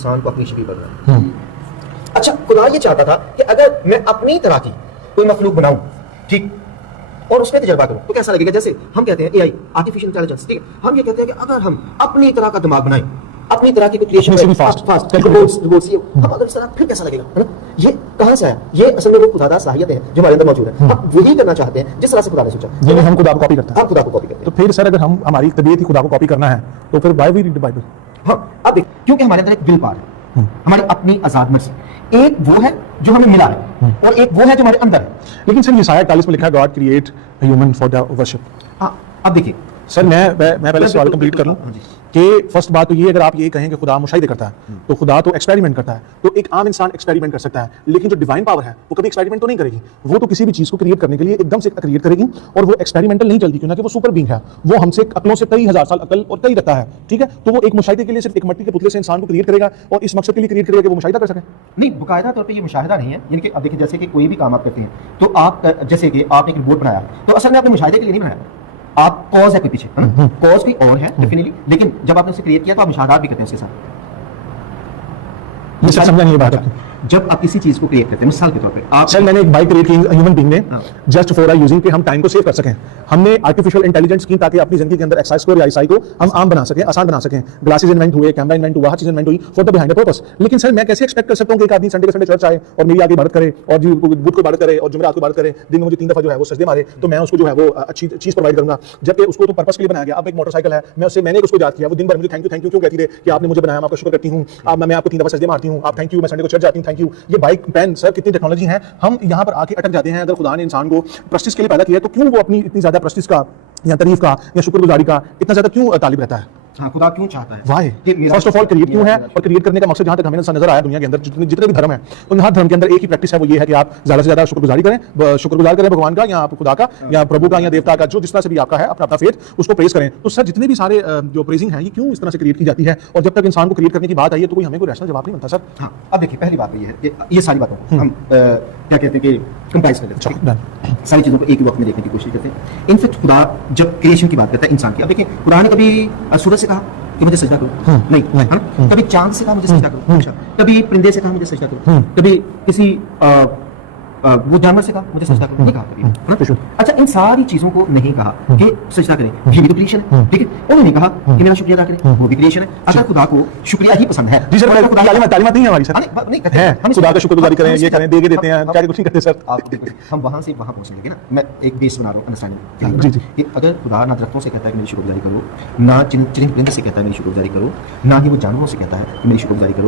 इंसान को अपनी शक्ल बनना है। अच्छा, खुदा ये चाहता था कि अगर मैं अपनी तरह की कोई मखलूक बनाऊं, ठीक, और उसमें तजर्बा करूं तो कैसा लगेगा। जैसे हम कहते हैं एआई, आर्टिफिशियल इंटेलिजेंस, ठीक है, हम ये कहते हैं कि अगर हम अपनी तरह का दिमाग बनाएं, अपनी तरह की क्रिएशन फास्ट हम अगर इस तरह, फिर कैसा लगेगा, है ना। ये कहां से आया? ये असल में वो खुदादार साहित्यें हैं जो हमारे अंदर मौजूद है। हम वही करना चाहते हैं जिस तरह से खुदा ने सोचा, यानी हम खुदा को कॉपी करते हैं। हम खुदा को कॉपी करते हैं। तो फिर सर अगर हम हमारी तबीयत ही खुदा को कॉपी करना है तो फिर why we read the Bible? हाँ, अब क्योंकि हमारे अंदर एक विल पावर है, हमारी अपनी आजाद मर्जी। एक वो है जो हमें मिला है और एक वो है जो हमारे अंदर है। लेकिन सर यसाया 41 में लिखा है God create human for the worship. हाँ, अब देखिए सर मैं पहले सवाल कंप्लीट कर लूं कि फर्स्ट बात तो ये, अगर आप ये कहें कि खुदा मुशाहिदे करता है तो खुदा तो एक्सपेरिमेंट करता है, तो एक आम इंसान एक्सपेरिमेंट कर सकता है, लेकिन जो डिवाइन पावर है वो कभी एक्सपेरिमेंट तो नहीं करेगी। वो तो किसी भी चीज को क्रिएट करने के लिए एकदम से क्रिएट करेगी और वो एक्सपेरिमेंटल नहीं चलती, क्योंकि वो सुपर बीइंग है, वो हमसे अकलों से कई हजार साल अकल और कई रखता है, ठीक है। तो वो एक मुशाहिदे के लिए सिर्फ एक मिट्टी के पुतले से इंसान को क्रिएट करेगा और इस मकसद के लिए क्रिएट करेगा कि वो मुशाहिदा कर सके। नहीं, बाकायदा तौर पर ये मुशाहिदा नहीं है। यानी कि अब देखिए, जैसे कि कोई भी काम आप करते हैं तो आप, जैसे कि आप एक रिपोर्ट बनाया तो असल में आपने मुशाहिदे के लिए नहीं बनाया, आप कॉज है कोई पीछे, है ना, कॉज कोई और है डेफिनेटली, लेकिन जब आपने उसे क्रिएट किया तो आप मुशाहदात भी करते हैं उसके साथ। ये सर समझा नहीं ये बात। जब आप किसी चीज को क्रिएट करते हैं, मिसाल के तौर पे आप, सर मैंने एक बाइक क्रिएट की ह्यूमन बीइंग ने जस्ट फॉर यूजिंग के हम टाइम को सेव कर सकें। हमने आर्टिफिशियल इंटेलिजेंस की ताकि अपनी जिंदगी के अंदर एक्सरसाइज को या ईसाई को हम आम बना सकें, आसान बना सकें। ग्लासेस इन्वेंट हुए, कैमरा इन्वेंट हुआ, हर चीज इन्वेंट हुई for the behind the purpose. लेकिन सर मैं कैसे एक्सपेक्ट कर सकता हूं कि एक आदमी संडे के संडे चर्च आए और मेरी आगे इबादत करे और जी बुध को इबादत करे और जुमेरात को इबादत करे, दिन में मुझे 3 दफा जो है वो सजदे मारे, तो मैं उसको जो है वो अच्छी चीज प्रोवाइड करूंगा, जबकि उसको तो पर्पस के लिए बनाया गया। अब एक मोटरसाइकिल है, मैंने उसको याद किया, वो दिन भर मुझे थैंक यू क्यों कहती रहे कि आपने मुझे बनाया, मैं आपका शुक्र करती हूं, मैं आपको 3 दफा सजदे मारती हूं, आप थैंक यू, मैं संडे को चर्च जाती हूं, थैंक यू। ये बाइक, पेन, सर कितनी टेक्नोलॉजी है, हम यहाँ पर आके अटक जाते हैं। अगर खुदा ने इंसान को प्रस्टिस के लिए पैदा किया है तो क्यों वो अपनी इतनी ज्यादा प्रस्टिस का या तारीफ का या शुक्रगुजारी का इतना ज्यादा क्यों तालिब रहता है? हाँ, खुदा क्यों चाहता है? Why first of all create क्यों है, और क्रिएट करने का मकसद जहां तक हमें नजर आया दुनिया के अंदर जितने भी धर्म है, उन हर धर्म के अंदर एक ही प्रैक्टिस है, वो ये है कि आप ज्यादा से ज्यादा शुक्रगुजारी करें, शुक्रगुजार करें भगवान का या आप खुदा का या प्रभु का या देवता का, जो जिस तरह से भी आपका है, अपना अपना फेथ उसको प्रेज करें। तो सर जितने भी सारे जो प्रेजिंग है ये क्यों इस तरह से क्रिएट की जाती है, और जब तक इंसान को क्रिएट करने की बात आई है तो कोई हमें कोई रैशनल जवाब नहीं मिलता सर। हाँ, अब देखिए, पहली बात ये है कि ये सारी बातों हम क्या कहते हैं कि कंप्राइज कर लेते हैं, सारी चीजों को एक ही वक्त में देखने की कोशिश करते हैं। इनफैक्ट खुदा जब क्रिएशन की बात करता है इंसान की, अब देखिए खुदा ने कभी सूरज से कहा कि मुझे सजदा करो, नहीं, है ना। कभी चांद से कहा मुझे सजदा करो, अच्छा, कभी परिंदे से कहा मुझे सजदा करो, कभी किसी वो जानवर से कहा मुझे सजदा करो, नहीं कहा कभी, है ना। अच्छा, इन सारी चीजों को नहीं कहा कि सजदा करें, ये भी तो क्रिएशन है, ठीक है। उन्होंने कहा कि मेरा शुक्रिया अदा करें, वो भी क्रिएशन है। अगर खुदा को शुक्रिया ही पसंद है, जी सर, तालीमात नहीं है हमारी सर, नहीं करते हैं, हम खुदा का शुक्रगुजारी करें, ये करें, दे के देते हैं, क्या कुछ नहीं करते सर। आप देखो, हम वहां से वहां पहुंचने लगे ना, मैं एक बेस बना रहा हूँ अंडरस्टैंडिंग जी जी, कि अगर खुदा ना दरख्तों से कहता है कि मेरी शुक्रगुजारी करो, ना चिरिंद परिंदे से कहता है मेरी शुक्रगुजारी करो, ना ही वो जानवरों से कहता है कि मेरी शुक्रगुजारी करो,